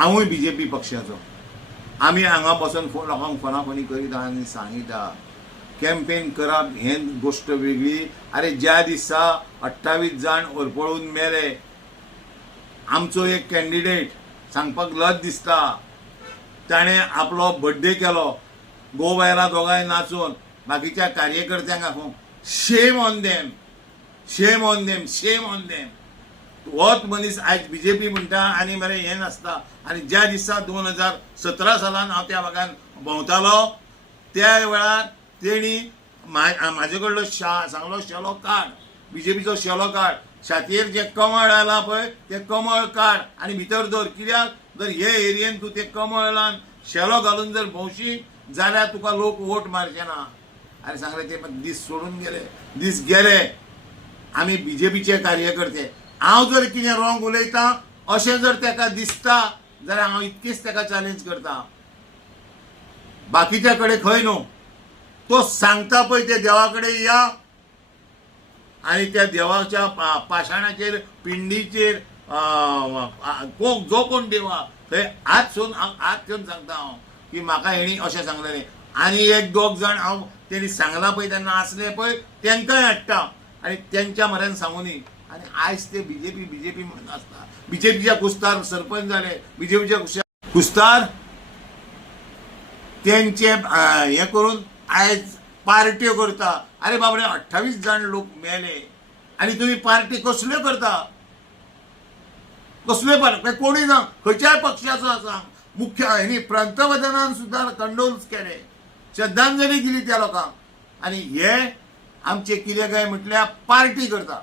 हांवूय बीजेपी पक्षाचो. आमी हांगा बसून लोकांक फोनाफोनी करीत आनी सांगिता कॅम्पेन करप हे गोष्ट वेगळी. अरे ज्या दिसा 28 जाण होरपळून मेले, आमचो एक कॅन्डिडेट सांगपाक लज दिसता, ताणें आपलो बर्थडे केलो गोवायला दोगांय नाचून, बाकीच्या कार्यकर्त्यांक आखून shame on them, shame on them, shame on them. होच मनीस आयज बीजेपी म्हणटा आनी मरे हें नासता. आनी ज्या दिसा 2017 सालान हांव त्या भागान भोंवतालो त्या वेळार तेणी म्हाजे कडलो सांगलो शेलो काड, बीजेपीचो शेलो काड, छातयेर जे कमळ आयला पळय ते कमळ काड आनी भितर दवर. कित्याक जर हे एरियेन तूं ते कमळ लावन शेलो घालून जर भोंवशी जाल्यार तुका लोक वोट मारचे ना. आनी सांगले ते दीस सोडून गेले, दीस गेले. आमी बीजेपीचे कार्यकर्ते, हांव जर कितें रॉंग उलयतां अशें जर ताका दिसता जाल्यार हांव इतकेच ताका चॅलेंज करता. बाकीच्या कडेन खंय न्हू, तो सांगता पळय ते देवा कडेन या आनी त्या देवाच्या पाशाणाचेर पिंडीचेर जो कोण देवा थंय हात ठेवन सांगता हांव की म्हाका हेणी अशें सांगलेलें. आनी एक दोग जाण हांव तेणी सांगला पळय तेन्ना आसले पळय तेंकांय हाडटा आनी तेंच्या म्हऱ्यान सांगुनी. आनी आयज ते बीजेपी म्हणून आसता. बीजेपीच्या कुस्तार सरपंच जाले, बीजेपीच्या कुस्तार तेंचे हे करून आयज पार्ट्यो करता. अरे बाबडे 28 जाण लोक मेले आनी तुमी पार्टी कसल्यो करता? कसल्यो पार्टी? कोणी ना खंयच्याय पक्षाचो आसा. मुख्य हेणी पंतप्रधानान सुद्दां कंडोल्स केले, श्रद्धांजली दिली त्या लोकांक. आनी हे आमचे कितें काय म्हटल्यार पार्टी करता.